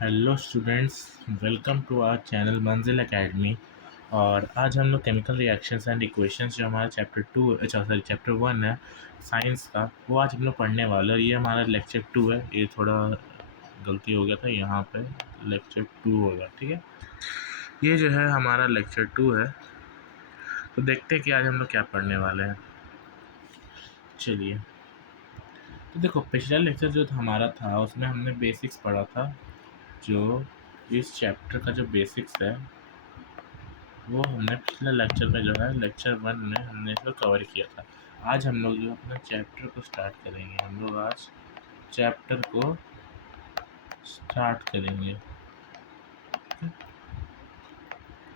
Hello students, welcome to our channel Manzil academy. और आज हम लोग केमिकल रिएक्शंस एंड इक्वेशंस जो हमारा चैप्टर 1 है साइंस का, वो आज हम लोग पढ़ने वाले हैं। और ये हमारा लेक्चर 2 है। ये थोड़ा गलती हो गया था, यहाँ पे लेक्चर 2 होगा, ठीक है। ये जो है हमारा लेक्चर 2 है। तो देखते हैं कि आज हम लोग क्या पढ़ने वाले हैं। चलिए, तो देखो, पिछला लेक्चर जो हमारा था उसमें हमने बेसिक्स पढ़ा था। जो इस चैप्टर का जो बेसिक्स है वो हमने पिछले लेक्चर में जो है लेक्चर 1 में हमने इसको कवर किया था। आज हम लोग जो अपना चैप्टर को स्टार्ट करेंगे, हम लोग आज चैप्टर को स्टार्ट करेंगे।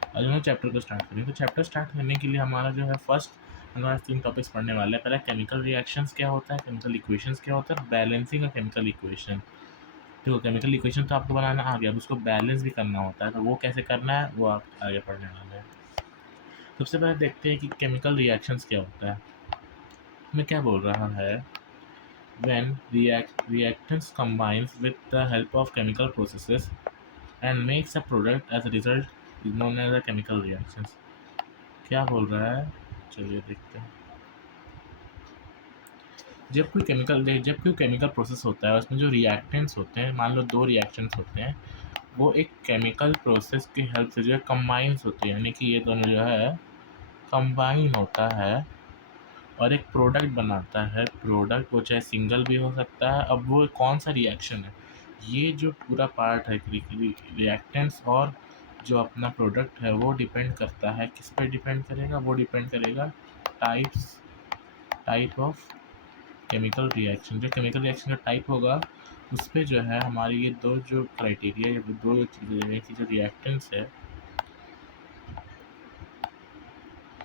आज हम लोग चैप्टर को स्टार्ट करेंगे। तो चैप्टर स्टार्ट करने के लिए हमारा जो है फर्स्ट हमारा 3 टॉपिक्स पढ़ने वाले हैं। पहला केमिकल रिएक्शंस क्या होता है, केमिकल इक्वेशंस क्या होता है, बैलेंसिंग और केमिकल इक्वेशन। देखो, केमिकल इक्वेशन तो आपको बनाना आ गया, अब उसको बैलेंस भी करना होता है। तो वो कैसे करना है वो आप आगे पढ़ने वाले हैं। सबसे पहले देखते हैं कि केमिकल रिएक्शंस क्या होता है। मैं क्या बोल रहा है, when reactants combines with the help of chemical processes and makes a product as a result is known as a chemical reactions। क्या बोल रहा है, चलिए देखते हैं। जब कोई केमिकल प्रोसेस होता है उसमें जो रिएक्टेंट्स होते हैं, मान लो 2 रिएक्शंस होते हैं, वो एक केमिकल प्रोसेस की हेल्प से जो है कंबाइंस होते हैं, यानी कि ये दोनों जो है कंबाइन होता है और एक प्रोडक्ट बनाता है। प्रोडक्ट वो चाहे सिंगल भी हो सकता है। अब वो कौन सा रिएक्शन है, ये जो पूरा पार्ट है रिएक्टेंट्स और जो अपना प्रोडक्ट है वो डिपेंड करता है, किस पे डिपेंड करेगा, वो डिपेंड करेगा टाइप ऑफ केमिकल रिएक्शन। जो केमिकल रिएक्शन का टाइप होगा उस पर जो है हमारी ये दो जो क्राइटेरिया, ये दो चीज़ें हैं कि जो रिएक्टेंट्स है,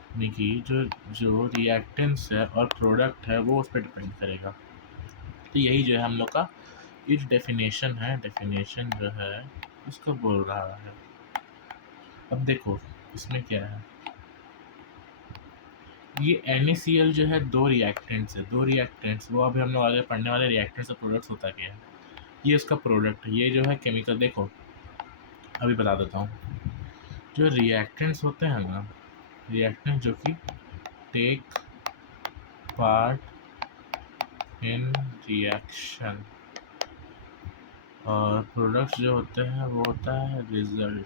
यानी कि जो रिएक्टेंट्स है और प्रोडक्ट है वो उस पर डिपेंड करेगा। तो यही जो है हम लोग का इस डेफिनेशन है, डेफिनेशन जो है इसको बोल रहा है। अब देखो इसमें क्या है, ये NaCl जो है दो रिएक्टेंट्स है, दो रिएक्टेंट्स, वो अभी हम लोग आगे पढ़ने वाले रिएक्टेंट्स और प्रोडक्ट्स होता क्या है। ये इसका प्रोडक्ट है, ये जो है केमिकल। देखो अभी बता देता हूँ। जो रिएक्टेंट्स होते हैं ना, रिएक्टेंट्स जो कि टेक पार्ट इन रिएक्शन, और प्रोडक्ट्स जो होते हैं वो होता है रिजल्ट।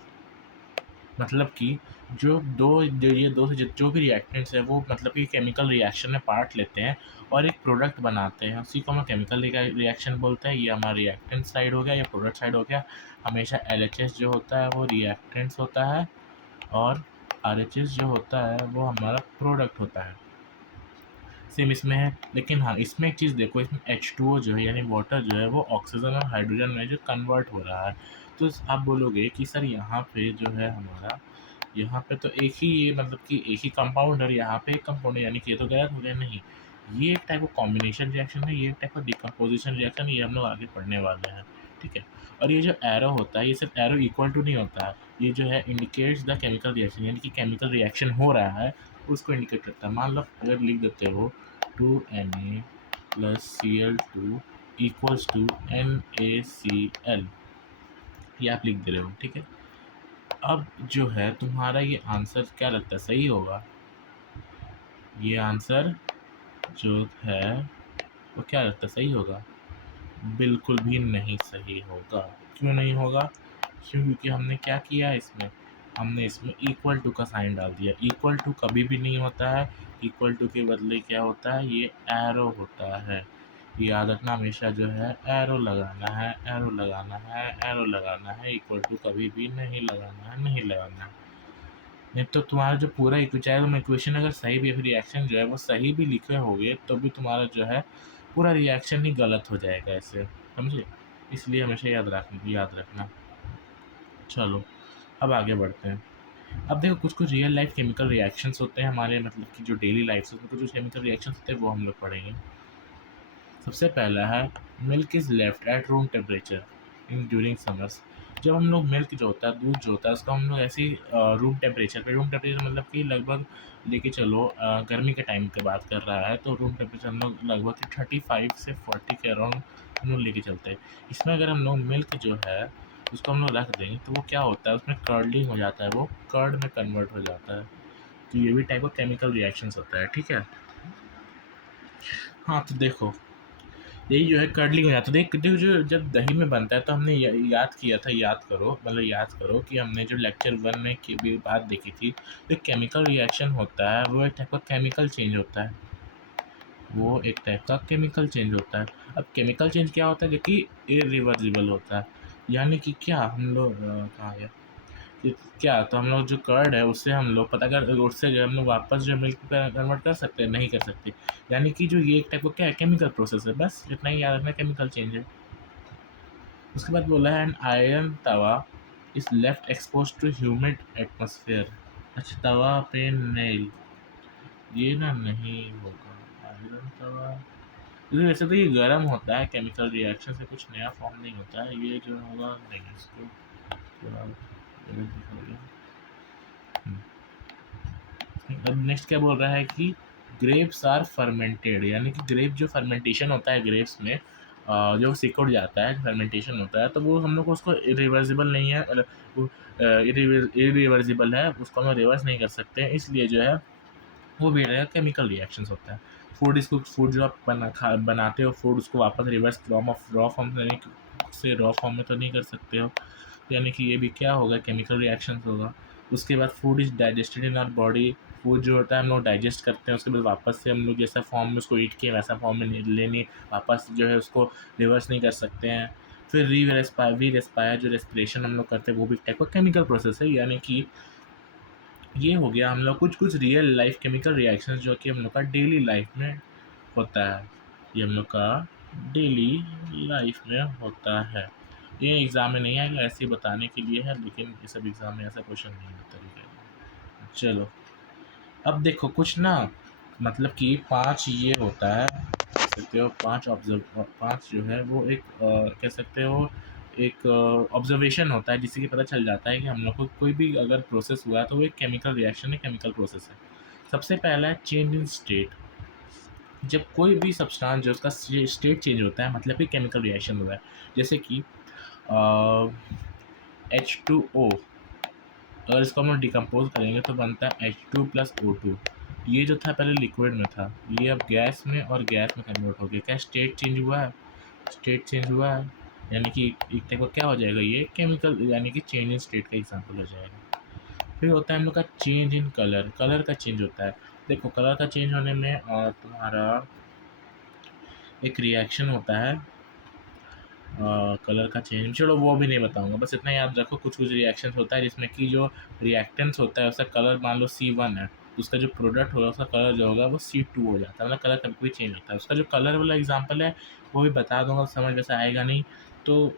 मतलब कि ये दो से जो भी रिएक्टेंट्स है वो मतलब कि केमिकल रिएक्शन में पार्ट लेते हैं और एक प्रोडक्ट बनाते हैं, उसी को हम केमिकल रिएक्शन बोलते हैं। ये हमारा रिएक्टेंट साइड हो गया, ये प्रोडक्ट साइड हो गया। हमेशा LHS जो होता है वो रिएक्टेंट्स होता है और RHS जो होता है वो हमारा प्रोडक्ट होता है। सेम इसमें है, लेकिन हाँ इसमें एक चीज़ देखो, इसमें H2O जो है यानी वाटर जो है वो ऑक्सीजन और हाइड्रोजन में जो कन्वर्ट हो रहा है। तो आप बोलोगे कि सर यहाँ पे जो है हमारा, यहाँ पे तो एक ही ये मतलब कि एक ही कंपाउंड है, यहाँ पे एक कंपाउंड है, यानी कि ये तो गलत हो गया। नहीं, ये एक टाइप ऑफ कॉम्बिनेशन रिएक्शन है, ये एक टाइप ऑफ डिकम्पोजिशन रिएक्शन, ये हम लोग आगे पढ़ने वाले हैं, ठीक है। और ये जो एरो होता है, ये सिर्फ एरो इक्वल टू नहीं होता है, ये जो है इंडिकेट्स द केमिकल रिएक्शन, यानी कि केमिकल रिएक्शन हो रहा है उसको इंडिकेट करता है। मान लो अगर लिख देते हो 2Na + Cl2 equals to NaCl, ये आप लिख दे रहे हो, ठीक है। अब जो है तुम्हारा ये आंसर क्या लगता है, सही होगा? ये आंसर जो है वो क्या लगता है, सही होगा? बिल्कुल भी नहीं सही होगा। क्यों नहीं होगा? क्योंकि हमने क्या किया इसमें, हमने इसमें इक्वल टू का साइन डाल दिया। इक्वल टू कभी भी नहीं होता है, इक्वल टू के बदले क्या होता है, ये एरो होता है। याद रखना, हमेशा जो है एरो लगाना है, एरो लगाना है, एरो लगाना है। इक्वल टू कभी भी नहीं लगाना है, नहीं लगाना है। नहीं तो तुम्हारा जो पूरा चाहे तुम इक्वेशन अगर सही भी है, फिर रिएक्शन जो है वो सही भी लिखे होगे तो भी तुम्हारा जो है पूरा रिएक्शन ही गलत हो जाएगा ऐसे, समझे। इसलिए हमेशा याद रखना। चलो अब आगे बढ़ते हैं। अब देखो, कुछ कुछ रियल लाइफ केमिकल रिएक्शंस होते हैं हमारे, मतलब कि जो डेली लाइफ से कुछ केमिकल रिएक्शंस होते हैं वो हम लोग पढ़ेंगे। सबसे पहला है milk is left at room temperature in during summers. जब हम लोग मिल्क जो होता है, दूध जो होता है, उसको हम लोग ऐसे ही रूम टेम्परेचर मतलब कि लगभग लेके चलो, गर्मी के टाइम की बात कर रहा है तो रूम टेम्परेचर हम लोग लगभग 35 से 40 के अराउंड हम लोग लेके चलते हैं। इसमें अगर हम लोग मिल्क जो है उसको हम लोग रख देंगे तो वो क्या होता है, उसमें कर्लिंग हो जाता है, वो कर्ड में कन्वर्ट हो जाता है। तो ये भी टाइप ऑफ केमिकल रिएक्शंस होता है, ठीक है। हाँ, तो देखो यही जो है कर्लिंग हो जाता है। देखो जो जब दही में बनता है तो हमने याद किया था, याद करो, मतलब याद करो कि हमने जो लेक्चर 1 में की भी बात देखी थी, जो केमिकल रिएक्शन होता है वो एक टाइप का केमिकल चेंज होता है, वो एक टाइप का केमिकल चेंज होता है। अब केमिकल चेंज क्या होता है, जो कि इरिवर्सिबल होता है, यानी कि क्या हम लोग कहाँ गया कि क्या, तो हम लोग जो कर्ड है उससे हम लोग पता कर, उससे जो हम लोग वापस जो मिल्क में कन्वर्ट कर सकते हैं, नहीं कर सकते। यानी कि जो ये एक टाइप का क्या है, केमिकल प्रोसेस है, बस इतना ही याद रखना, केमिकल चेंज है। उसके बाद बोला है an iron tawa is left expose to humid atmosphere. अच्छा, तवा पे नेल, ये ना नहीं होगा आयरन तवा। लेकिन वैसे तो ये गर्म होता है, केमिकल रिएक्शन से कुछ नया फॉर्म नहीं होता है, ये जो होगा नहीं, इसको थोड़ा गलत दिखाइए। अब नेक्स्ट क्या बोल रहा है कि ग्रेप्स आर फर्मेंटेड, यानी कि ग्रेप जो फर्मेंटेशन होता है ग्रेप्स में, जो सिकुड़ जाता है, फर्मेंटेशन होता है, तो वो हम लोग को उसको इरिवर्सिबल नहीं है, मतलब वो इरिवर्सिबल है, उसको हम रिवर्स नहीं कर सकते हैं, इसलिए जो है वो भी रहेगा, केमिकल रिएक्शंस होता है। फूड जो आप बनाते हो फूड, उसको वापस रिवर्स रॉ फॉर्म से रॉ फॉर्म में तो नहीं कर सकते हो, यानी कि ये भी क्या होगा, केमिकल रिएक्शंस होगा। उसके बाद food is digested in our body, food जो होता है हम लोग डाइजेस्ट करते हैं, उसके बाद वापस से हम लोग जैसा फॉर्म में उसको ईट किए वैसा फॉर्म में लेने वापस जो है उसको रिवर्स नहीं कर सकते हैं। फिर री रेस्पायर जो रेस्पिरेशन हम लोग करते हैं वो भी टाइप का केमिकल प्रोसेस है, यानी कि ये हो गया हम लोग कुछ कुछ रियल लाइफ केमिकल रिएक्शंस जो कि हम लोग का डेली लाइफ में होता है, ये हम लोग का डेली लाइफ में होता है। ये एग्ज़ाम में नहीं आएगा, ऐसे ही बताने के लिए है, लेकिन ये सब एग्ज़ाम में ऐसा क्वेश्चन नहीं होता है। चलो, अब देखो कुछ ना, मतलब कि 5 ये होता है, कह सकते हो 5 जो है वो एक कह सकते हो एक ऑब्जर्वेशन होता है, जिससे कि पता चल जाता है कि हम लोग को कोई भी अगर प्रोसेस हुआ है तो वो एक केमिकल रिएक्शन है, केमिकल प्रोसेस है। सबसे पहला है चेंज इन स्टेट। जब कोई भी सब्सटेंस जो उसका स्टेट चेंज होता है, मतलब कि केमिकल रिएक्शन हुआ है, जैसे कि H2O, अगर इसको हम लोग डिकम्पोज करेंगे तो बनता है H2 + O2। ये जो था पहले लिक्विड में था, ये अब गैस में और गैस में कन्वर्ट हो गया। क्या स्टेट चेंज हुआ है, स्टेट चेंज हुआ है, यानी कि एक टाइप का क्या हो जाएगा, ये केमिकल, यानी कि चेंज इन स्टेट का एग्जाम्पल हो जाएगा। फिर होता है हम लोग का चेंज इन कलर, कलर का चेंज होता है। देखो कलर का चेंज होने में तुम्हारा एक रिएक्शन होता है, कलर का चेंज, चलो वो भी नहीं बताऊंगा, बस इतना याद रखो कुछ कुछ रिएक्शंस होता है जिसमें कि जो रिएक्टेंट्स होता है उसका कलर मान लो C1 है, तो उसका जो प्रोडक्ट होगा उसका कलर जो होगा वो C2 हो जाता है, मतलब कलर कभी भी चेंज होता है। उसका जो कलर वाला एग्जाम्पल है वो भी बता दूंगा, समझ वैसे आएगा नहीं, तो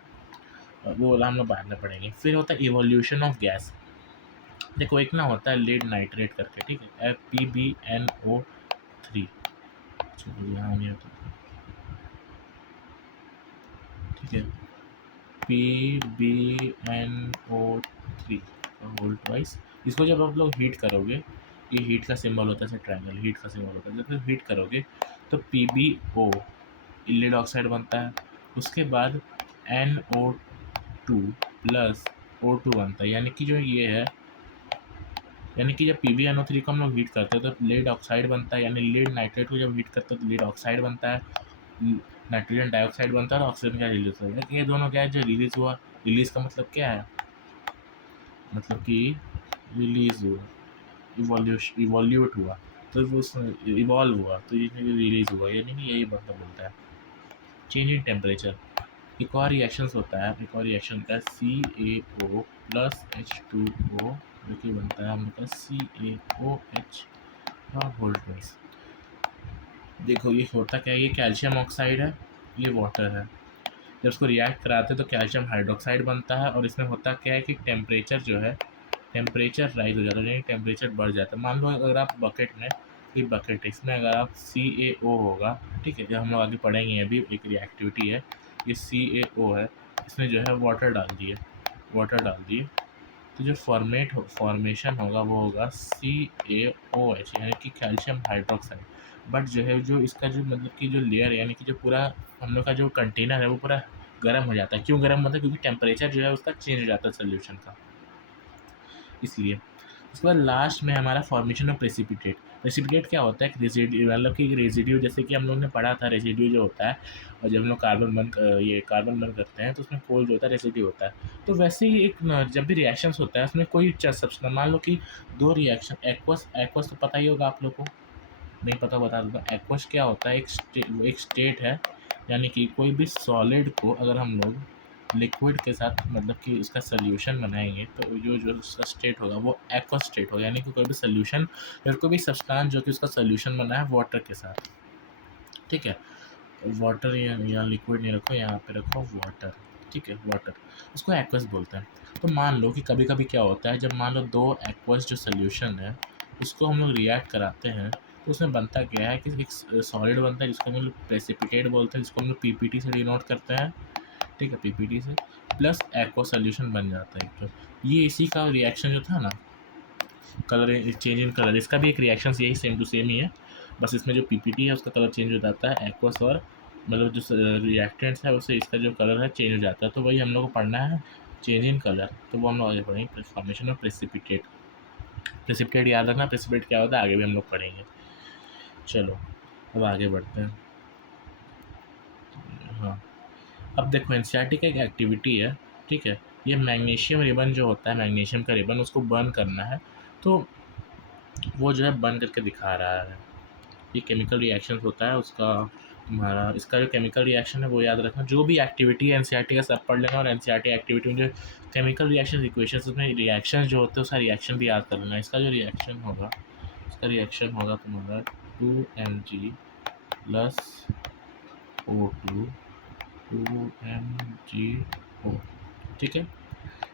वो वाला हम लोग बाद में पढ़ेंगे। फिर होता है इवोल्यूशन ऑफ गैस। देखो एक ना होता है लेड नाइट्रेट करके, ठीक है, FPbNO3, चलो यहाँ नहीं होता, ठीक है, PbNO3 होल ट्वाइस। इसको जब आप लोग हीट करोगे, ये हीट का सिंबल होता है, ट्रायंगल हीट का सिंबल होता है, जब हीट करोगे तो PbO लेड ऑक्साइड बनता है, उसके बाद NO2 प्लस O2 बनता है, यानी कि जो ये है, यानी कि जब PbNO3 को हम लोग हीट करते हैं तो लेड ऑक्साइड बनता है, यानी लेड नाइट्रेट को जब हीट करते हैं तो लेड ऑक्साइड बनता है, नाइट्रोजन डाइऑक्साइड बनता है और ऑक्सीजन का रिलीज होता है। ये दोनों क्या है जो रिलीज हुआ, रिलीज का मतलब क्या है, मतलब कि रिलीज हुआ, इवोल्यूट हुआ, तो वो इवॉल्व हुआ, तो ये रिलीज हुआ, यानी कि यही मतलब बोलता है। चेंज इन टेम्परेचर, एक और रिएक्शन होता है, एक और रिएक्शन होता है CaO प्लस H2O, जो कि बनता है हम लोग का CaOH का होल ट्वाइस। देखो ये होता क्या है, ये कैल्शियम ऑक्साइड है, ये वाटर है, जब उसको रिएक्ट कराते हैं तो कैल्शियम हाइड्रोक्साइड बनता है, और इसमें होता क्या है कि टेम्परेचर जो है, टेम्परेचर राइज हो जाता है, यानी टेम्परेचर बढ़ जाता है। मान लो अगर आप बकेट में, एक बकेट है, इसमें अगर आप CaO होगा, ठीक है, जब हम लोग आगे पढ़ेंगे अभी एक रिएक्टिविटी है, ये CaO है, इसमें जो है वाटर डाल दिए, वाटर डाल दिए, तो जो फॉर्मेशन होगा वो होगा CaOH, यानी कि कैल्शियम हाइड्रोक्साइड। बट जो है जो इसका जो मतलब कि जो लेयर है, यानी कि जो पूरा हम लोग का जो कंटेनर है वो पूरा गर्म हो जाता है। क्यों गर्म होता है? क्योंकि टेम्परेचर जो है उसका चेंज हो जाता है सॉल्यूशन का, इसलिए। उसके बाद लास्ट में हमारा फॉर्मेशन ऑफ प्रेसिपिटेट। प्रेसिपिटेट क्या होता है? एक रेसिड्यू, मतलब कि रेसिड्यू, जैसे कि हम लोग ने पढ़ा था रेसिड्यू जो होता है, और जब हम लोग ये कार्बन बर्न करते हैं तो उसमें कोल जो होता है रेसिड्यू होता है। तो वैसे ही एक जब भी रिएक्शंस होता है उसमें कोई सब्सटेंस, मान लो कि दो रिएक्शन, एक्वस एक्वस तो पता ही होगा आप लोग को, नहीं पता बता दूँगा। एक्वस क्या होता है? एक स्टेट है, यानी कि कोई भी सॉलिड को अगर हम लोग लिक्विड के साथ मतलब कि उसका सॉल्यूशन बनाएँगे तो जो उसका स्टेट होगा वो एक्वस स्टेट होगा, यानी कि कोई भी सॉल्यूशन या कोई भी सब्सटेंस जो कि उसका सॉल्यूशन बना है वाटर के साथ, ठीक है? वाटर या लिक्विड नहीं रखो, यहाँ पे रखो वाटर, ठीक है? वाटर, उसको एक्वस बोलते हैं। तो मान लो कि कभी-कभी क्या होता है, जब मान लो 2 एक्वस जो सॉल्यूशन है उसको हम लोग रिएक्ट कराते हैं, तो उसमें बनता क्या है कि एक सॉलिड बनता है जिसको हम लोग प्रेसिपिटेट बोलते हैं, जिसको हम लोग पीपीटी से डिनोट करते हैं, ठीक है? पीपीटी से, प्लस एक्वा सॉल्यूशन बन जाता है एक तो। ये इसी का रिएक्शन जो था ना, कलर चेंज इन कलर, इसका भी एक रिएक्शन यही सेम टू सेम ही है, बस इसमें जो पीपीटी है उसका कलर चेंज हो जाता है एक्वस, और मतलब जो रिएक्टेंट्स है उससे इसका जो कलर है चेंज हो जाता है। तो वही हम लोग को पढ़ना है, चेंज इन कलर, तो वो हम लोग आगे पढ़ेंगे, फॉर्मेशन ऑफ प्रेसिपिटेट। प्रेसिपिटेट याद रखना, प्रेसिपिटेट क्या होता है आगे भी हम लोग पढ़ेंगे। चलो अब आगे बढ़ते हैं। हाँ, अब देखो एनसीईआरटी का एक एक्टिविटी है, ठीक है? ये मैग्नीशियम रिबन जो होता है, मैग्नीशियम का रिबन उसको बर्न करना है, तो वो जो है बर्न करके दिखा रहा है। ये केमिकल रिएक्शन होता है उसका, तुम्हारा इसका जो केमिकल रिएक्शन है वो याद रखना। जो भी एक्टिविटी है एनसीईआरटी का सब पढ़ लेना, और एनसीईआरटी एक्टिविटी में जो केमिकल रिएक्शन इक्वेशंस उसमें रिएक्शन जो होते हैं उसका रिएक्शन भी याद कर लेना। इसका जो रिएक्शन होगा, इसका रिएक्शन होगा तुम्हारा 2Mg प्लस O2 2MgO, ठीक है?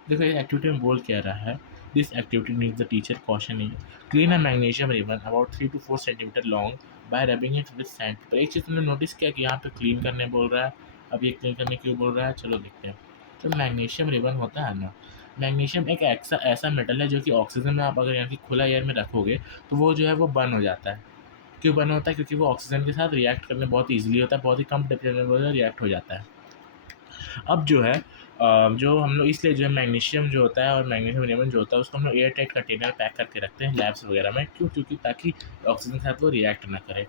देखो ये एक्टिविटी में बोल क्या रहा है, this activity needs the teacher caution is clean a magnesium ribbon about 3 to 4 centimetre long bye rubbing it with sand paper. एक चीज़ तुमने नोटिस किया कि यहाँ पे क्लीन करने बोल रहा है। अब ये क्लीन करने क्यों बोल रहा है, चलो देखते हैं। तो मैग्नीशियम रिबन होता है ना, मैग्नीशियम एक ऐसा ऐसा मेटल है जो कि ऑक्सीजन में आप अगर यहाँ की खुला एयर में रखोगे तो वो जो है वो बर्न हो जाता है। क्यों बर्न होता है? क्योंकि वो ऑक्सीजन के साथ रिएक्ट करने बहुत ईजिली होता है, बहुत ही कम टेम्परेचर में रिएक्ट हो जाता है। अब जो है जो हम लोग इसलिए जो है मैग्नीशियम जो होता है और मैग्नीशियम रिबन जो होता है उसको हम लोग एयर टाइट कंटेनर पैक करके रखते हैं लैब्स वगैरह में। क्यों? क्योंकि ताकि ऑक्सीजन के साथ वो रिएक्ट ना करे,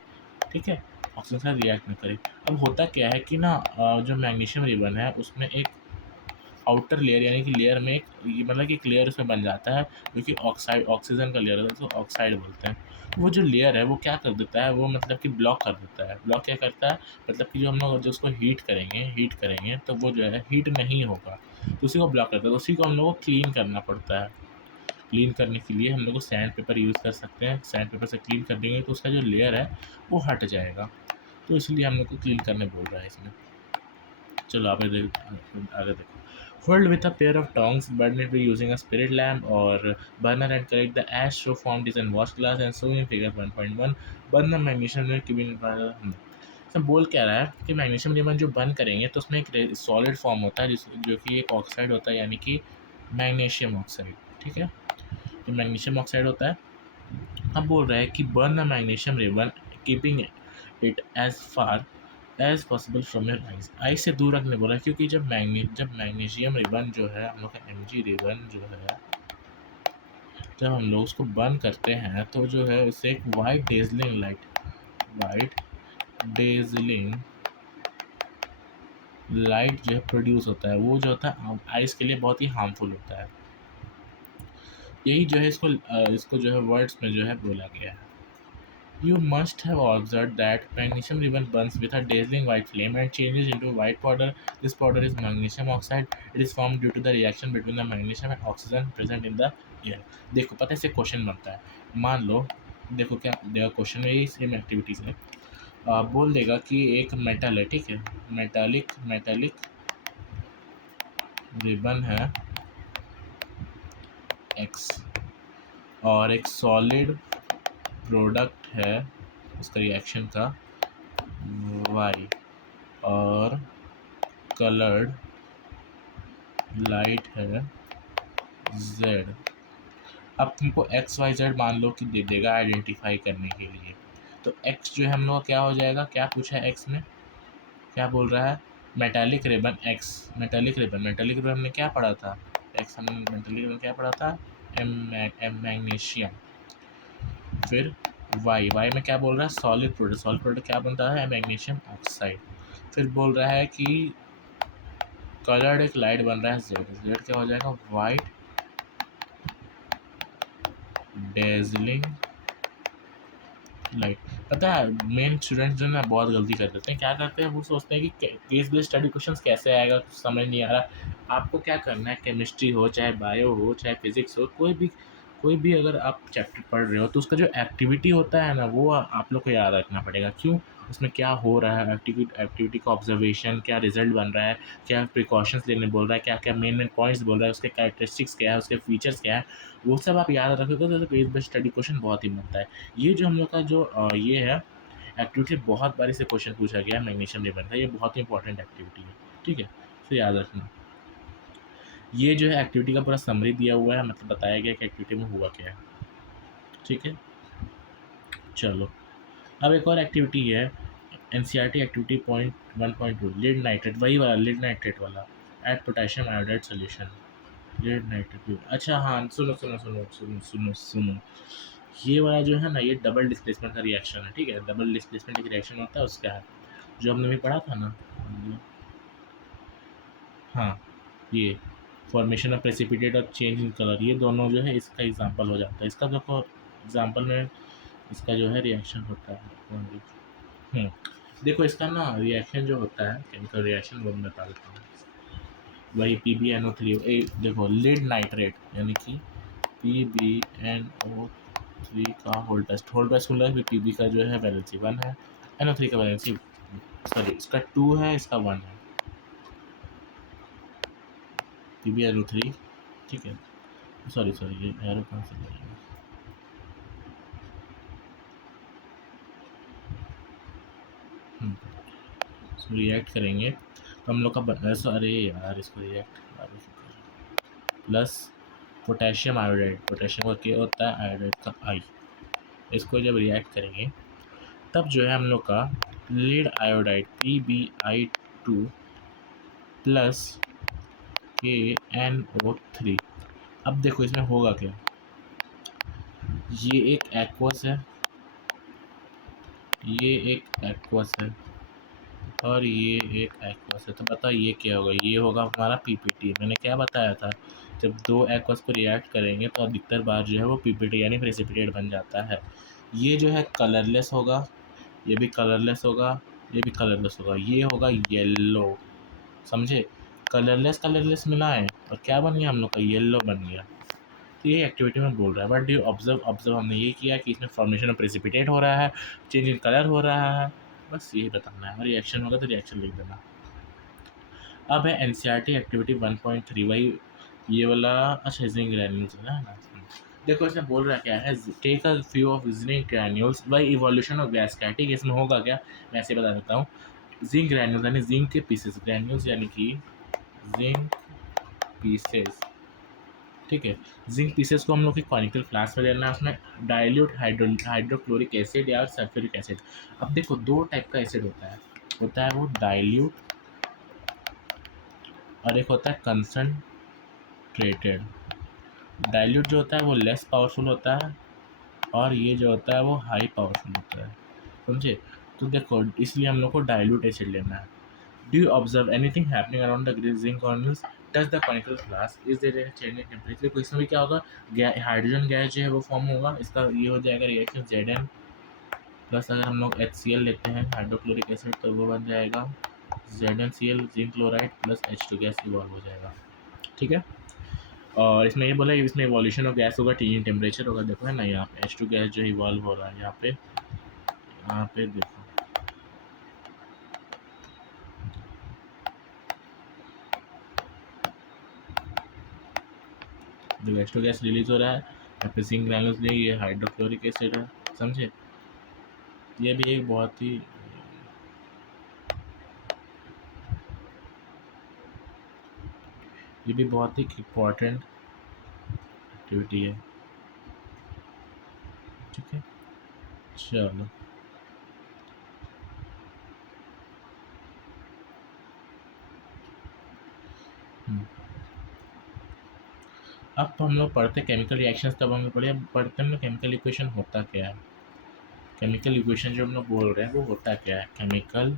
ठीक है? ऑक्सीजन के साथ रिएक्ट ना करे। अब होता क्या है कि ना जो मैग्नीशियम रिबन है उसमें एक आउटर लेयर, यानी कि लेयर में एक मतलब कि एक लेयर उसमें बन जाता है जो कि ऑक्साइड, ऑक्सीजन का लेयर है, उसको ऑक्साइड बोलते हैं। वो जो लेयर है वो क्या कर देता है, वो मतलब कि ब्लॉक कर देता है। ब्लॉक क्या करता है, मतलब कि जो हम लोग जो उसको हीट करेंगे तो वो जो है हीट नहीं होगा, तो उसी को ब्लॉक करता है। तो उसी को हम लोग को क्लीन करना पड़ता है। क्लीन करने के लिए हम लोग को सैंड पेपर यूज़ कर सकते हैं। सैंड पेपर से क्लीन कर देंगे तो उसका जो लेयर है वो हट जाएगा, तो इसलिए हम लोग को क्लीन करने बोल रहा है इसमें। चलो आगे देखो। Filled with a pair of tongs, burn it by using a spirit lamp or burner and collect the ash so formed is in washed glass and shown in figure 1.1. Burn the magnesium ribbon. इसमें बोल क्या रहा है कि magnesium ribbon जो burn करेंगे तो उसमें एक सॉलिड फॉर्म होता है जो कि एक ऑक्साइड होता है, यानी कि मैग्नीशियम ऑक्साइड, ठीक है? तो मैग्नीशियम ऑक्साइड होता है। अब बोल रहा है कि burn the magnesium ribbon keeping it as far as possible from your eyes. Eyes से दूर रखने बोला है, क्योंकि जब मैग्नीशियम रिबन जो है हम लोग का एमजी रिबन जो है, जब हम लोग उसको बर्न करते हैं तो जो है उससे एक वाइट डेजलिंग लाइट जो है प्रोड्यूस होता है। वो जो होता है आइज के लिए बहुत ही हार्मफुल होता है। यही जो है इसको जो है वर्ड्स में जो है बोला गया है। You must have observed that magnesium ribbon burns with a dazzling white flame and changes into white powder. This powder is magnesium oxide. It is formed due to the reaction between the magnesium and oxygen present in the air. देखो पता है इससे question बनता है। मान लो, देखो क्या देगा क्वेश्चन में, यही सेम एक्टिविटीज है। बोल देगा कि एक मेटल है, ठीक है? मेटालिक रिबन है X और एक सॉलिड प्रोडक्ट है उसका रिएक्शन का Y और कलर्ड लाइट है Z। अब तुमको XYZ मान लो कि दे देगा आइडेंटिफाई करने के लिए। तो X जो है हम लोग का क्या हो जाएगा, क्या पूछा है X में, क्या बोल रहा है metallic ribbon x, metallic ribbon हमने क्या पढ़ा था, एक्स हमने मेटालिक रिबन क्या पढ़ा था, एम मैग्नीशियम। फिर वाई में क्या बोल रहा है, सॉलिड प्रोडक्ट क्या बनता है, मैग्नीशियम ऑक्साइड। फिर बोल रहा है कि कलर्ड एक लाइट बन रहा है जेड क्या हो जाएगा, वाइट डेजलिंग लाइट। पता है मेन स्टूडेंट जो ना बहुत गलती कर देते हैं, क्या करते हैं, वो सोचते हैं कि केस बेस्ड स्टडी क्वेश्चंस कैसे आएगा, कुछ समझ नहीं आ रहा। आपको क्या करना है, केमिस्ट्री हो चाहे बायो हो चाहे फिजिक्स हो, कोई भी अगर आप चैप्टर पढ़ रहे हो तो उसका जो एक्टिविटी होता है ना, वो आप लोग को याद रखना पड़ेगा। क्यों, उसमें क्या हो रहा है, एक्टिविटी का ऑब्जर्वेशन, क्या रिजल्ट बन रहा है, क्या प्रिकॉशंस लेने बोल रहा है, क्या क्या मेन पॉइंट्स बोल रहा है, उसके कैरेक्टरिस्टिक्स क्या है, उसके फीचर्स क्या है, वो सब आप याद रखोगे तो केस बेस्ड स्टडी क्वेश्चन बहुत ही बनता है। ये जो हम लोग का जो ये है एक्टिविटी, बहुत बार से क्वेश्चन पूछा गया है मैग्नीशियम रिबन का, ये बहुत ही इंपॉर्टेंट एक्टिविटी है, ठीक है, तो याद रखना। ये जो है एक्टिविटी का पूरा समरी दिया हुआ है, मतलब बताया गया कि एक्टिविटी में हुआ क्या है, ठीक है। चलो, अब एक और एक्टिविटी है, NCERT activity point 1.2, lead nitrate, वही वाला लीड नाइट्रेट वाला, add potassium iodide solution, lead nitrate. अच्छा हाँ, सुनो सुनो सुनो सुनो सुनो सुनो, ये वाला जो है ना, ये डबल डिस्प्लेसमेंट का रिएक्शन है, ठीक है, डबल डिस्प्लेसमेंट एक रिएक्शन होता है, उसका है जो हमने भी पढ़ा था ना। हाँ, ये फॉर्मेशन ऑफ प्रेसिपिटेट और चेंज इन कलर, ये दोनों जो है इसका एग्जांपल हो जाता है। इसका देखो एग्जांपल में इसका जो है रिएक्शन होता है। हम्म, देखो इसका ना रिएक्शन जो होता है, केमिकल रिएक्शन, वो मैं बता देता हूँ। वही PbNO3, देखो लीड नाइट्रेट यानी कि PbNO3 का होल्ड टेस्ट खुला है, पीबी का जो है वैलेंसी 1 है, NO3 का वैलेंसी, सॉरी इसका 2 है, इसका 1 है, PbNO3, ठीक है। सॉरी सॉरी, ये एरो कहाँ से करेंगे, रिएक्ट करेंगे तो हम लोग का अरे यार इसको react plus potassium iodide, potassium का क्या होता है, आयोडाइड का आई, इसको जब रिएक्ट करेंगे तब जो है हम लोग का lead iodide PbI2 plus KNO3। अब देखो इसमें होगा क्या, ये एक एक्वस है, ये एक एक्वस है और ये एक एक्वस है, तो बताओ ये क्या होगा, ये होगा हमारा PPT। मैंने क्या बताया था, जब दो एक्वस को रिएक्ट करेंगे तो अधिकतर बार जो है वो PPT यानी प्रेसिपिटेट बन जाता है। ये जो है कलरलेस होगा, ये भी कलरलेस होगा, ये भी कलरलेस होगा, ये होगा येलो, समझे, कलरलेस कलरलेस मिलाएं और क्या बन गया हम लोग का, येलो बन गया। तो ये एक्टिविटी में बोल रहा है, बट यू ऑब्जर्व हमने ये किया कि इसमें फॉर्मेशन ऑफ प्रेसिपिटेट हो रहा है, चेंज इन कलर हो रहा है, बस यही बताना है, और रिएक्शन होगा तो रिएक्शन लिख देना। अब है एनसीईआरटी एक्टिविटी 1.3, वही ये वाला, अच्छा जिंक ग्रैन्यूल्स है ना। देखो इसमें बोल रहा क्या है, take a few of zinc granules by evolution of gas का, ठीक है, इसमें होगा क्या, मैं ऐसे बता देता हूँ। जिंक ग्रैन्यूल्स यानी जिंक के पीसेस, ग्रैन्यूल्स यानी कि जिंक पीसेस, ठीक है, जिंक पीसेस को हम लोग एक कॉनिकल फ्लास्क में लेना है, उसमें डाइल्यूट हाइड्रोक्लोरिक एसिड या सल्फ्यूरिक एसिड। अब देखो दो टाइप का एसिड होता है वो डाइल्यूट और एक होता है कंसनट्रेटेड। डाइल्यूट जो होता है वो लेस पावरफुल होता है और ये जो होता है वो हाई पावरफुल होता है, समझे। तो देखो इसलिए हम लोग को डाइल्यूट एसिड लेना है। Do you observe anything happening around the zinc kernels, touch the conical flask, is there change in temperature. तो इसमें भी क्या होगा, हाइड्रोजन गैस जो है वो फॉर्म होगा, इसका ये हो जाएगा रिएक्शन Zn प्लस, अगर हम लोग HCl लेते हैं हाइड्रोक्लोरिक एसिड तो वो बन जाएगा ZnCl zinc chloride plus H2 gas evolve हो जाएगा, ठीक है। और इसमें ये बोला कि इसमें इवोल्यूशन ऑफ गैस होगा, टी टेम्परेचर होगा, देखो है ना यहाँ पे H2 गैस जो इवॉल्व हो रहा है यहाँ पे देखो H2 गैस रिलीज हो रहा है, यहाँ पे जिंक ग्रैन्यूल्स लिए, ये हाइड्रोक्लोरिक एसिड है, समझे। ये भी एक बहुत ही इम्पोर्टेंट एक्टिविटी है, ठीक है। चलो। अब तो हम लोग पढ़ते केमिकल रिएक्शंस, तब हम लोग पढ़ते हैं केमिकल इक्वेशन होता क्या है। केमिकल इक्वेशन जो हम लोग बोल रहे हैं वो होता क्या है, केमिकल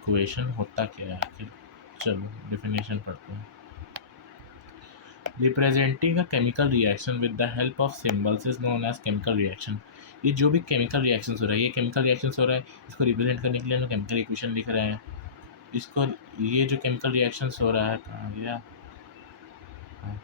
इक्वेशन होता क्या है आखिर। चलो डेफिनेशन पढ़ते हैं। Representing a chemical reaction with the help of symbols is known as chemical reaction. ये जो भी केमिकल रिएक्शन हो रहा है, ये केमिकल रिएक्शन हो रहा है, इसको रिप्रेजेंट करने के लिए हम केमिकल इक्वेशन लिख रहे हैं। इसको, ये जो केमिकल रिएक्शन हो रहा है, कहाँ गया, हाँ,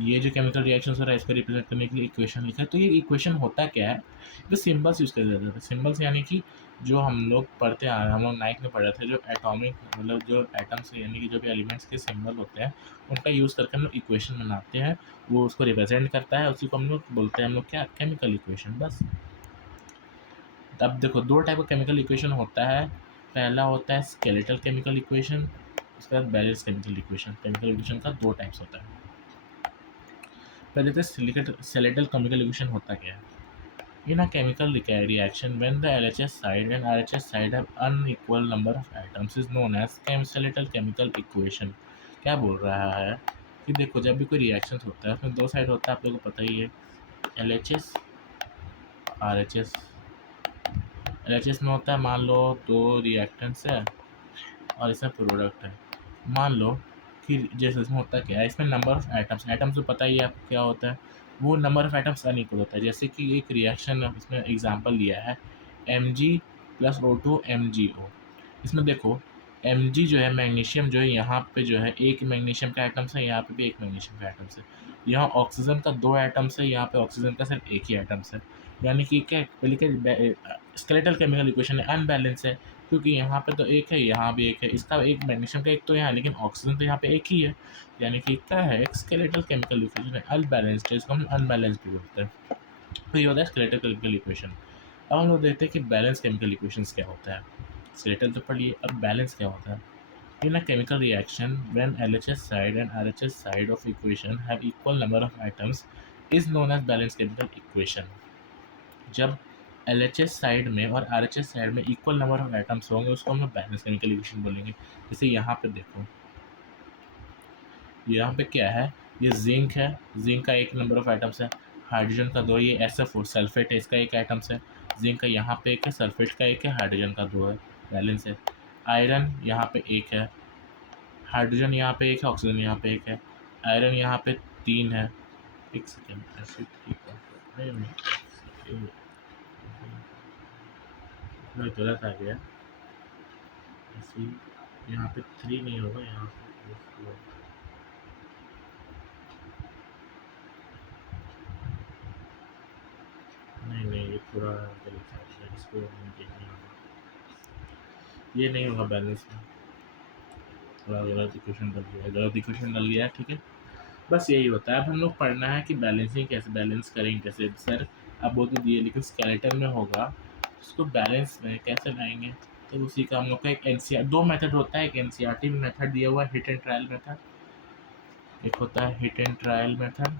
ये जो केमिकल रिएक्शन हो रहा है इसको रिप्रेजेंट करने के लिए इक्वेशन लिखा है। तो ये इक्वेशन होता क्या है, तो सिंबल्स यूज़ कर जाते थे। सिंबल्स यानी कि जो हम लोग पढ़ते आ रहे हैं, हम लोग नाइन्थ में पढ़ रहे थे, जो एटॉमिक मतलब जो एटम्स यानी कि जो भी एलिमेंट्स के सिंबल होते हैं उनका यूज़ करके हम लोग इक्वेशन बनाते हैं, वो उसको रिप्रेजेंट करता है, उसी को हम लोग बोलते हैं हम लोग क्या, केमिकल इक्वेशन, बस। अब देखो दो टाइप का केमिकल इक्वेशन होता है। पहला होता है स्केलेटल केमिकल इक्वेशन, उसके बाद balance chemical equation. Chemical equation का दो टाइप्स होता है। पहले तो स्केलेटल केमिकल इक्वेशन होता क्या है। In a chemical reaction, when the LHS side and RHS side have unequal number of atoms is known as skeletal chemical equation। क्या बोल रहा है कि देखो जब भी कोई रिएक्शन होता है उसमें दो साइड होता है, आप लोगों को पता ही है, LHS RHS। LHS में होता है, मान लो दो रिएक्टेंट्स है और इसमें प्रोडक्ट है। मान लो कि जैसे इसमें होता क्या है, इसमें नंबर ऑफ एटम्स, एटम्स तो पता ही है आपको क्या होता है, वो नंबर ऑफ एटम्स अनइक्वल होता है। जैसे कि एक रिएक्शन इसमें एग्जांपल लिया है Mg+O2 MgO। इसमें देखो Mg जो है मैग्नीशियम जो है, यहाँ पे जो है एक मैग्नीशियम का एटम्स है, यहाँ पे भी एक मैग्नीशियम का एटम्स है। यहाँ ऑक्सीजन का दो एटम्स है, यहाँ पे ऑक्सीजन का सिर्फ एक ही एटम्स है। यानी कि क्या पहले क्या स्केलेटल केमिकल इक्वेशन है, अनबैलेंस है, क्योंकि यहाँ पे तो एक है, यहाँ भी एक है, इसका एक मैग्नीशियम का एक तो यहाँ, लेकिन ऑक्सीजन तो यहाँ पे एक ही है। यानी कि क्या है, एक स्केलेटल केमिकल इक्वेशन है, अनबैलेंस्ड है, इसको हम अनबैलेंस्ड भी बोलते हैं। तो ये होता है स्केलेटल केमिकल इक्वेशन। अब हम लोग देखते हैं कि बैलेंस केमिकल इक्वेशंस क्या होता है। स्केलेटल तो पढ़िए, अब बैलेंस क्या होता है। In a chemical reaction, when LHS side and RHS side of equation have equal number of atoms, is known as balanced chemical equation। जब LHS साइड में और RHS साइड में इक्वल नंबर ऑफ एटम्स होंगे उसको हम लोग balance chemical equation बोलेंगे। जैसे यहाँ पे देखो, यहाँ पे क्या है, ये जिंक है, जिंक का एक नंबर ऑफ एटम्स है, हाइड्रोजन का दो, ये SFO सल्फेट है, इसका एक एटम्स है, जिंक का यहाँ पे एक है, सल्फेट का एक है, हाइड्रोजन का दो है, बैलेंस है। आयरन यहाँ पे एक है, हाइड्रोजन यहाँ पे एक है, ऑक्सीजन यहाँ पे एक है, आयरन यहाँ पे तीन है। एक सेकेंड, ऐसे ठीक है, नहीं, गलत आ गया, ऐसे यहाँ पे थ्री नहीं होगा, यहाँ पे फोर। नहीं नहीं, ये पूरा गलत आ गया, इसको नहीं देखना होगा, ये नहीं होगा बैलेंस में, थोड़ा गलत इक्वेशन कर दिया, गलत इक्वेशन डाल लिया, ठीक है। बस यही होता है। अब हम लोग पढ़ना है कि बैलेंसिंग कैसे, बैलेंस करेंगे कैसे। सर आप वो तो दिए, लेकिन स्केलेटन में होगा उसको बैलेंस में कैसे लाएंगे, तो उसी का हम लोग का एक एनसीआर, दो मेथड होता है, एक एनसीईआरटी में मेथड दिया हुआ है, हिट एंड ट्रायल मेथड, एक होता है हिट एंड ट्रायल मेथड,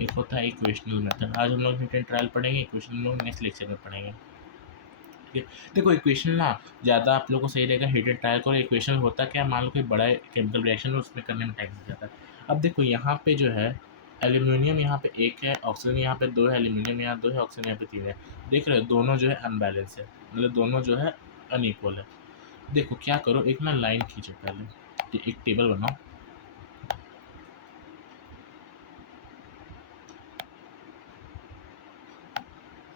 एक होता है इक्वेशनल मेथड। आज हम लोग हिट एंड ट्रायल पढ़ेंगे, इक्वेशनल हम लोग नेक्स्ट लेक्चर में पढ़ेंगे, ठीक है। देखो इक्वेशन ना ज़्यादा आप लोगों को सही रहेगा, हिट एंड ट्रायल करो। इक्वेशन होता क्या, मान लो कोई बड़ा केमिकल रिएक्शन है, उसमें करने में टाइम लग जाता है। अब देखो यहाँ पे जो है एल्यूमिनियम यहाँ पे एक है, ऑक्सीजन यहाँ पे दो है, एल्यूमिनियम यहाँ दो है, ऑक्सीजन यहाँ पे तीन है। देख रहे हो दोनों जो है अनबैलेंस है, मतलब दोनों जो है अनइक्वल है। देखो क्या करो, एक ना लाइन खींचो पहले, एक टेबल बनाओ,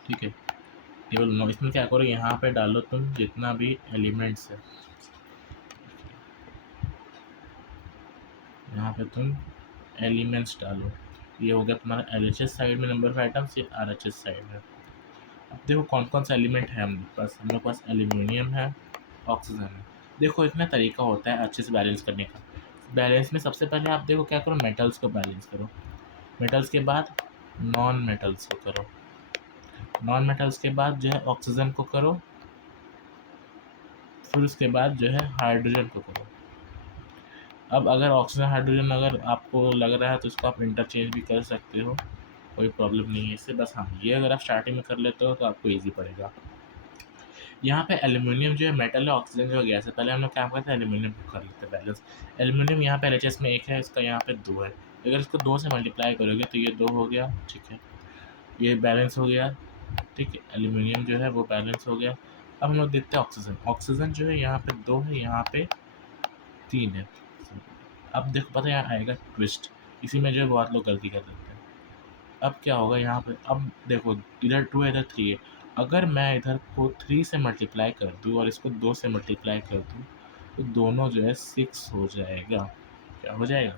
ठीक है, टेबल बनाओ। इसमें क्या करो, यहाँ पे डालो तुम जितना भी एलिमेंट्स है, यहाँ पे तुम एलिमेंट्स डालो। ये हो गया तुम्हारा LHS साइड में नंबर ऑफ आइटम्स, ये RHS साइड में। अब देखो कौन कौन सा एलिमेंट है हम पास, हम लोग पास एल्यूमिनियम है, ऑक्सीजन है। देखो इतना तरीका होता है अच्छे से बैलेंस करने का। बैलेंस में सबसे पहले आप देखो क्या करो, मेटल्स को बैलेंस करो, मेटल्स के बाद नॉन मेटल्स को करो, नॉन मेटल्स के बाद जो है ऑक्सीजन को करो, फिर उसके बाद जो है हाइड्रोजन को करो। अब अगर ऑक्सीजन हाइड्रोजन अगर आपको लग रहा है तो इसको आप इंटरचेंज भी कर सकते हो, कोई प्रॉब्लम नहीं है इससे। बस हाँ, ये अगर आप स्टार्टिंग में कर लेते हो तो आपको ईजी पड़ेगा। यहाँ पे एल्यूमिनियम जो है मेटल है, ऑक्सीजन जो है गैस है। पहले हम लोग क्या करते हैं, एल्यूमिनियम को कर लेते हैं बैलेंस। एल्यूमिनियम यहाँ पे LHS में एक है, इसका यहाँ पे दो है, अगर इसको 2 से मल्टीप्लाई करोगे तो ये 2 हो गया, ठीक है। ये बैलेंस हो गया, ठीक है। एल्यूमीनियम जो है वो बैलेंस हो गया। अब हम लोग देखते हैं ऑक्सीजन। ऑक्सीजन जो है यहाँ पे 2 है, यहाँ पे 3 है। अब देखो पता है यहाँ आएगा ट्विस्ट, इसी में जो है बहुत लोग गलती कर देते हैं। अब क्या होगा यहाँ पे, अब देखो इधर 2 है इधर 3 है। अगर मैं इधर को 3 से मल्टीप्लाई कर दूँ और इसको 2 से मल्टीप्लाई कर दूँ तो दोनों जो है 6 हो जाएगा। क्या हो जाएगा?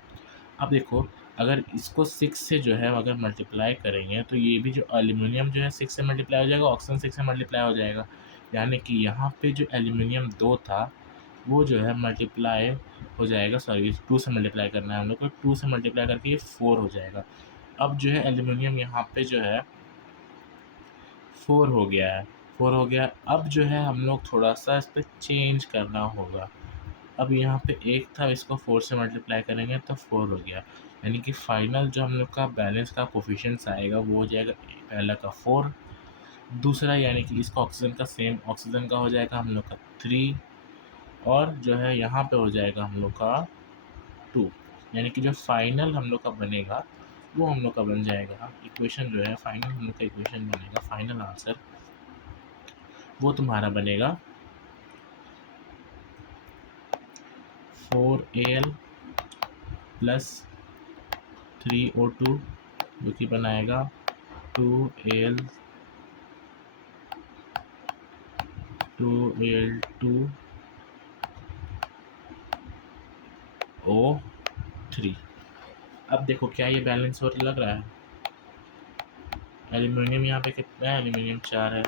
अब देखो अगर इसको 6 से जो है अगर मल्टीप्लाई करेंगे तो ये भी जो एल्यूमीनियम जो है 6 से मल्टीप्लाई हो जाएगा, ऑक्सीजन 6 से मल्टीप्लाई हो जाएगा। यानी कि यहाँ पे जो एल्यूमीनियम 2 था वो जो है मल्टीप्लाई हो जाएगा, सॉरी 2 से मल्टीप्लाई करना है हम लोग को, 2 से मल्टीप्लाई करके ये 4 हो जाएगा। अब जो है एल्यूमीनियम यहाँ पे जो है 4 हो गया है, 4 हो गया। अब जो है हम लोग थोड़ा-सा इस पे चेंज करना होगा। अब यहाँ पे 1 था, इसको 4 से मल्टीप्लाई करेंगे तो 4 हो गया। यानी कि फाइनल जो हम लोग का बैलेंस का कोएफ़िशिएंट्स आएगा वो हो जाएगा पहला का 4, दूसरा यानी कि इसका ऑक्सीजन का सेम ऑक्सीजन का हो जाएगा हम लोग का 3 और जो है यहाँ पे हो जाएगा हम लोग का 2। यानी कि जो फाइनल हम लोग का बनेगा वो हम लोग का बन जाएगा इक्वेशन जो है, फाइनल हम लोग का इक्वेशन बनेगा, फाइनल आंसर वो तुम्हारा बनेगा 4Al प्लस 3O2 जो कि बनाएगा 2Al 2Al2O3। अब देखो क्या ये बैलेंस हो लग रहा है? एल्यूमिनियम यहाँ पे कितना है? एल्यूमिनियम 4 है,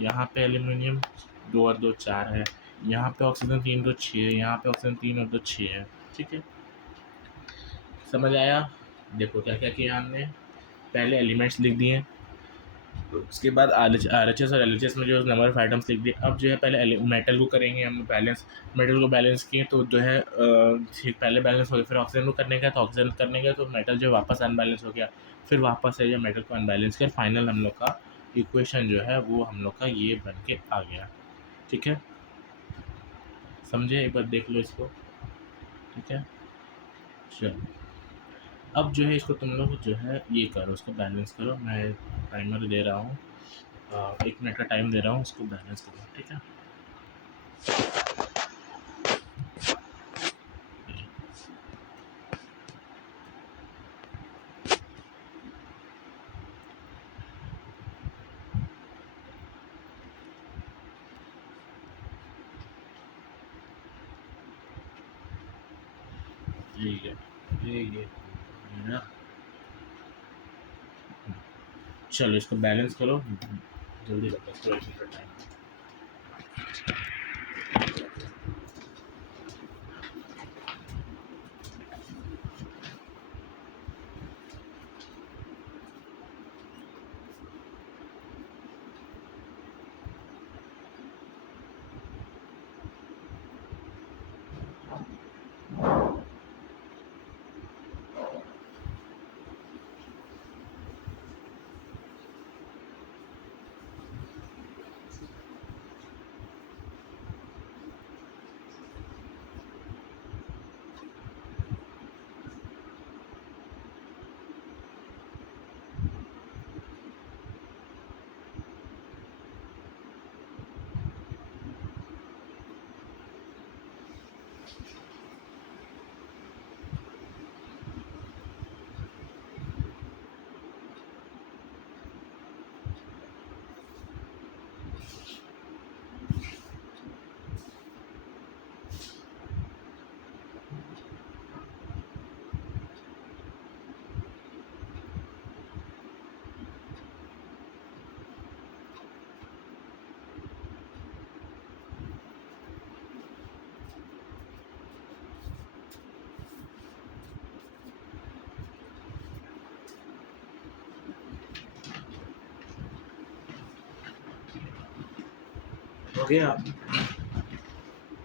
यहाँ पे एल्यूमिनियम 2 और 2 4 है, यहाँ पे ऑक्सीजन 3 2 6 है, यहाँ पे ऑक्सीजन 3 और 2 6 है, ठीक है। समझ आया? देखो क्या क्या किया हमने, पहले एलिमेंट्स लिख दिए, उसके बाद RHS और LHS में जो नंबर ऑफ आइटम्स लिख दिए। अब जो है पहले मेटल को करेंगे हम बैलेंस, मेटल को बैलेंस किए तो जो है पहले बैलेंस हो गया, फिर ऑक्सीजन को करने का, तो ऑक्सीजन करने का तो मेटल जो वापस अनबैलेंस हो गया, फिर वापस से जो मेटल को अनबैलेंस किया, फाइनल हम लोग का इक्वेशन जो है वो हम लोग का ये बन के आ गया, ठीक है। समझे? एक बार देख लो इसको, ठीक है। चलो अब जो है इसको तुम लोग जो है ये करो, उसको बैलेंस करो। मैं टाइमर दे रहा हूँ, 1 मिनट का टाइम दे रहा हूँ, उसको बैलेंस करो, ठीक है। ठीक है, ये ना, चलो इसको बैलेंस करो, जल्दी करो, टाइम।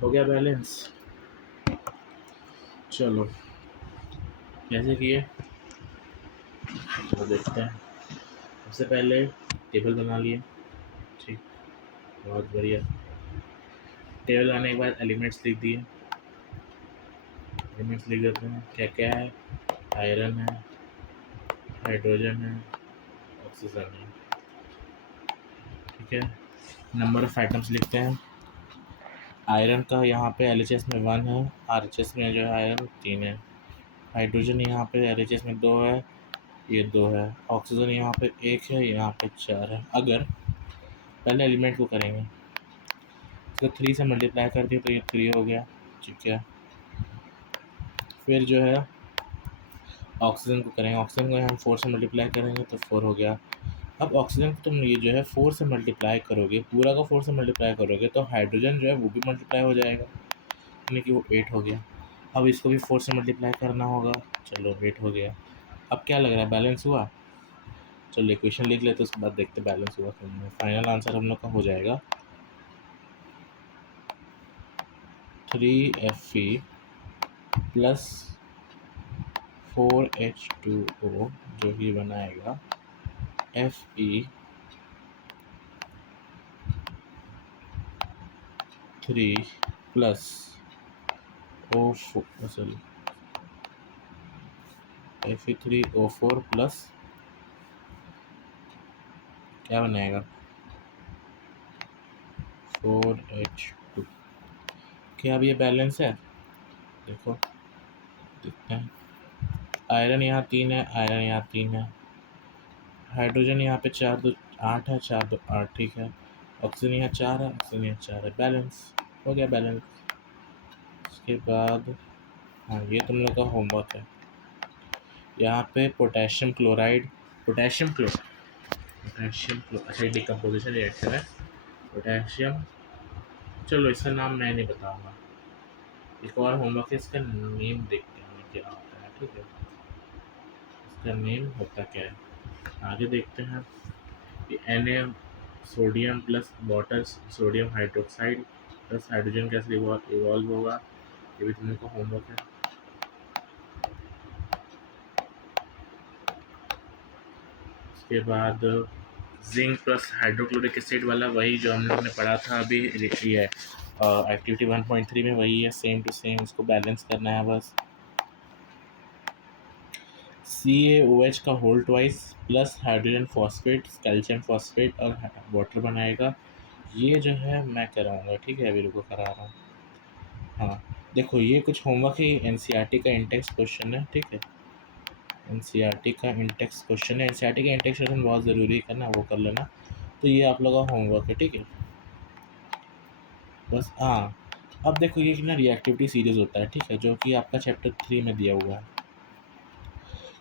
हो गया बैलेंस। चलो कैसे किए तो देखते हैं। सबसे पहले टेबल बना लिए, ठीक, बहुत बढ़िया। टेबल बनाने के बाद एलिमेंट्स लिख दिए, एलिमेंट्स लिख देते हैं क्या क्या है। आयरन है, हाइड्रोजन है, ऑक्सीजन है। ठीक है, नंबर ऑफ आइटम्स लिखते हैं। आयरन का यहाँ पे LHS में 1 है, RHS में जो है आयरन 3 है, हाइड्रोजन यहाँ पे LHS में 2 है, ये 2 है, ऑक्सीजन यहाँ पे 1 है, यहाँ पे 4 है। अगर पहले एलिमेंट को करेंगे, इसको 3 से मल्टीप्लाई कर दिया तो ये 3 हो गया। ठीक है, फिर जो है ऑक्सीजन को करेंगे, ऑक्सीजन को हम 4 से मल्टीप्लाई करेंगे तो 4 हो गया। अब ऑक्सीजन को तुम ये जो है 4 से मल्टीप्लाई करोगे, पूरा का 4 से मल्टीप्लाई करोगे तो हाइड्रोजन जो है वो भी मल्टीप्लाई हो जाएगा, यानी कि वो 8 हो गया। अब इसको भी 4 से मल्टीप्लाई करना होगा, चलो 8 हो गया। अब क्या लग रहा है, बैलेंस हुआ? चलो इक्वेशन लिख लेते उसके बाद देखते बैलेंस हुआ कि नहीं। फाइनल आंसर हम लोग का हो जाएगा 3Fe प्लस 4H2O जो कि बनाएगा Fe3 प्लस Fe3O4 प्लस क्या बनाएगा 4H2। क्या अब ये बैलेंस है? देखो देखते हैं। आयरन यहाँ 3 है, आयरन यहाँ 3 है, हाइड्रोजन यहाँ पे 4 2 8 है, 4 2 8। ठीक है, ऑक्सीजन यहाँ 4 है, ऑक्सीजन यहाँ 4 है, बैलेंस हो गया बैलेंस। उसके बाद हाँ, ये तुम लोग का होमवर्क है। यहाँ पे पोटेशियम क्लोराइड, अच्छा डिकम्पोजिशन रिएक्शन है पोटेशियम। चलो इसका नाम मैं नहीं बताऊँगा, एक और होमवर्क है, इसका नेम देखते हैं क्या होता है। ठीक है, इसका नेम होता क्या है आगे देखते हैं। Na sodium plus water sodium hydroxide plus hydrogen gas evolve होगा, ये भी तुम लोग का होमवर्क है। उसके बाद जिंक प्लस हाइड्रोक्लोरिक एसिड वाला वही जो हम लोग ने पढ़ा था अभी, ये एक्टिविटी 1.3 में वही है, सेम टू सेम, इसको बैलेंस करना है बस। CaOH का whole twice plus hydrogen phosphate calcium phosphate और वाटर बनाएगा, ये जो है मैं कराऊंगा। ठीक है, अभी रुको करा रहा हूँ। हाँ देखो, ये कुछ होमवर्क है, NCERT का इंटेक्स क्वेश्चन है। ठीक है, NCERT का इंटेक्स क्वेश्चन है, NCERT का इंटेक्स क्वेश्चन बहुत ज़रूरी है करना, वो कर लेना। तो ये आप लोगों का होमवर्क है। ठीक है, बस हाँ। अब देखो ये ना रिएक्टिविटी सीरीज होता है, ठीक है, जो कि आपका चैप्टर 3 में दिया हुआ है।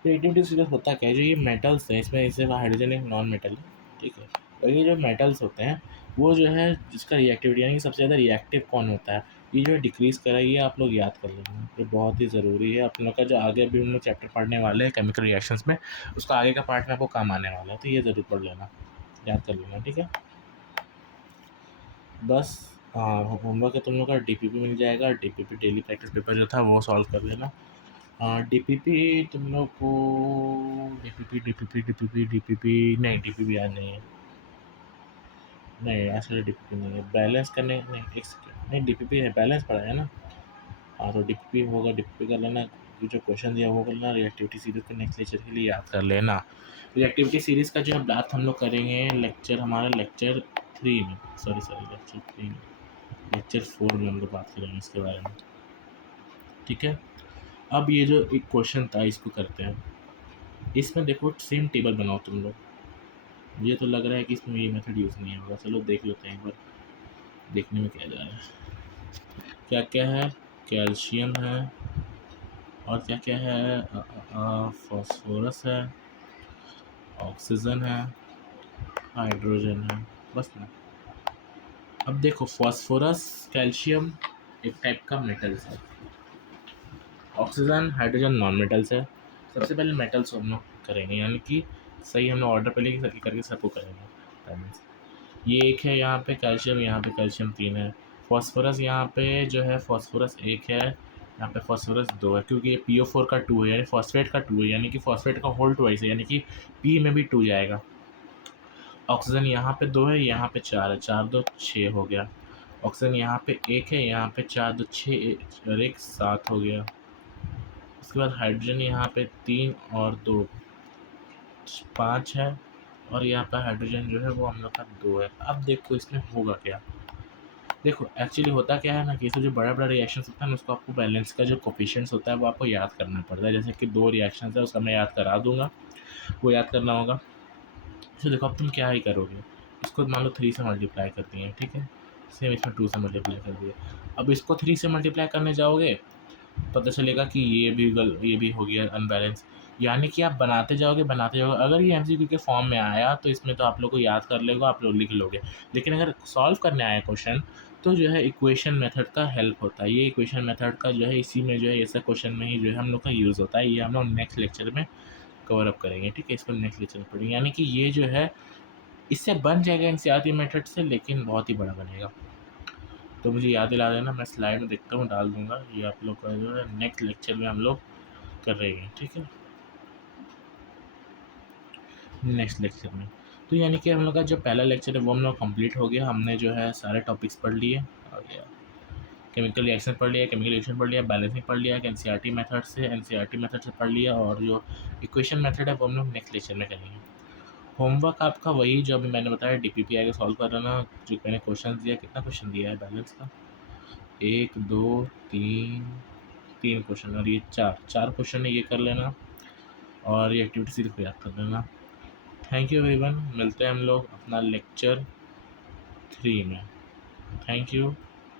रिएक्टिविटी सीरीज होता क्या है, जो ये मेटल्स हैं इसमें, इससे हाइड्रोजन एक नॉन मेटल है। ठीक है, और ये जो मेटल्स होते हैं वो जो है जिसका रिएक्टिविटी यानी कि सबसे ज़्यादा रिएक्टिव कौन होता है, ये जो है डिक्रीज़ कराइए, आप लोग याद कर लेना, ये बहुत ही ज़रूरी है आप लोग का। जो आगे भी हम लोग चैप्टर पढ़ने वाले हैं केमिकल रिएक्शंस में, उसका आगे का पार्ट में आपको काम आने वाला है, तो ये ज़रूर पढ़ लेना, याद कर लेना। ठीक है, बस हाँ, होमवर्क है तुम लोग का, DPP मिल जाएगा, DPP डेली प्रैक्टिस पेपर जो था वो सॉल्व कर लेना। DPP तुम लोग को DPP नहीं, DPP याद नहीं है, नहीं ऐसा DPP नहीं है, बैलेंस करने नहीं, एक सेकेंड, नहीं DPP है, बैलेंस पढ़ा है ना। हाँ तो DPP होगा, DPP कर लेना, जो क्वेश्चन दिया वो कर लेना। रिएक्टिविटी सीरीज को नेक्स्ट लेक्चर के लिए याद कर लेना। रिएक्टिविटी सीरीज का जो है बात हम लोग करेंगे लेक्चर, हमारा लेक्चर 3 में, लेक्चर 3 में, लेक्चर 4 में हम लोग बात करेंगे इसके बारे में। ठीक है, अब ये जो एक क्वेश्चन था इसको करते हैं। इसमें देखो सेम टेबल बनाओ तुम लोग, मुझे तो लग रहा है कि इसमें ये मेथड यूज़ नहीं होगा, चलो देख लेते हैं एक बार, देखने में क्या जा रहा है। क्या क्या है, कैल्शियम है, और क्या क्या है, फॉस्फोरस है, ऑक्सीजन है, हाइड्रोजन है, बस ना। अब देखो फॉस्फोरस कैल्शियम एक टाइप का मेटल्स है, ऑक्सीजन हाइड्रोजन नॉन मेटल्स है। सबसे पहले मेटल्स हम लोग करेंगे, यानी कि सही हम लोग ऑर्डर पहले की करके सबको करेंगे। ये एक है यहाँ पे कैल्शियम, यहाँ पे कैल्शियम 3 है, फॉस्फोरस यहाँ पे जो है फॉस्फोरस 1 है, यहाँ पे फॉस्फोरस 2 है, क्योंकि ये PO4 का 2 है, यानी फॉस्फेट का 2 है, यानी कि फॉस्फेट का होल ट्वाइस है, यानी कि P में भी 2 जाएगा। ऑक्सीजन यहाँ पे 2 है, यहाँ पे 4 है, 4 2 6 हो गया। ऑक्सीजन यहाँ पे 1 है, यहाँ पे 4 2 6 और 1 7 हो गया। उसके बाद हाइड्रोजन यहाँ पे 3 और 2 5 है, और यहाँ पे हाइड्रोजन जो है वो हम लोग का 2 है। अब देखो इसमें होगा क्या। देखो एक्चुअली होता क्या है ना कि इसमें जो बड़ा-बड़ा रिएक्शंस होता है ना, उसको आपको बैलेंस का जो कोएफ़िशिएंट्स होता है वो आपको याद करना पड़ता है। जैसे कि 2 रिएक्शंस है, उसका मैं याद करा दूँगा, वो याद करना होगा। तो देखो अब तुम क्या ही करोगे, इसको मान लो 3 से मल्टीप्लाई कर दिए, ठीक है? सेम इसमें 2 से मल्टीप्लाई कर दिया। अब इसको 3 से मल्टीप्लाई करने जाओगे, पता चलेगा कि ये भी हो गया अनबैलेंस। यानी कि आप बनाते जाओगे। अगर ये एमसीक्यू के फॉर्म में आया तो इसमें तो आप लोग को याद कर लेगा, आप लोग लिख लोगे। लेकिन अगर सॉल्व करने आया क्वेश्चन, तो जो है इक्वेशन मेथड का हेल्प होता है। ये इक्वेशन मेथड का जो है इसी में जो है ऐसा क्वेश्चन में ही जो है हम लोग का यूज़ होता है। ये हम लोग नेक्स्ट लेक्चर में कवर अप करेंगे, ठीक है? इसको नेक्स्ट लेक्चर में पढ़ेंगे। यानी कि ये जो है इससे बन जाएगा एनसीईआरटी मेथड से, लेकिन बहुत ही बड़ा बनेगा। तो मुझे याद दिला देना, मैं स्लाइड में देखता हूँ, डाल दूँगा। ये आप लोग का जो है नेक्स्ट लेक्चर में हम लोग कर रहे हैं, ठीक है? नेक्स्ट लेक्चर में। तो यानी कि हम लोग का जो पहला लेक्चर है वो हम लोग कंप्लीट हो गया। हमने जो है सारे टॉपिक्स पढ़ लिए। आ गया केमिकल रिएक्शन पढ़ लिया, केमिकल रिएक्शन पढ़ लिया, बैलेंसिंग पढ़ लिया, एनसीईआरटी मेथड से पढ़ लिया, और जो इक्वेशन मेथड है वो हम लोग नेक्स्ट लेक्चर में करेंगे। होमवर्क आपका वही जो अभी मैंने बताया, डीपीपीआई का सॉल्व कर लेना। जो मैंने क्वेश्चन दिया, कितना क्वेश्चन दिया है बैलेंस का, 1 2 3 3 क्वेश्चन, और ये 4 क्वेश्चन है, ये कर लेना, और ये एक्टिविटी सीरीज को याद कर लेना। थैंक यू एवरीवन, मिलते हैं हम लोग अपना लेक्चर 3 में। थैंक यू,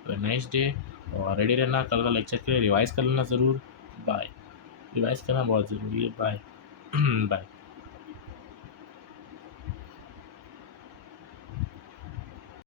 नाइस डे, और रेडी रहना कल का लेक्चर के लिए। रिवाइज़ कर लेना ज़रूर। बाय। रिवाइज़ करना बहुत ज़रूरी है। बाय। बाय।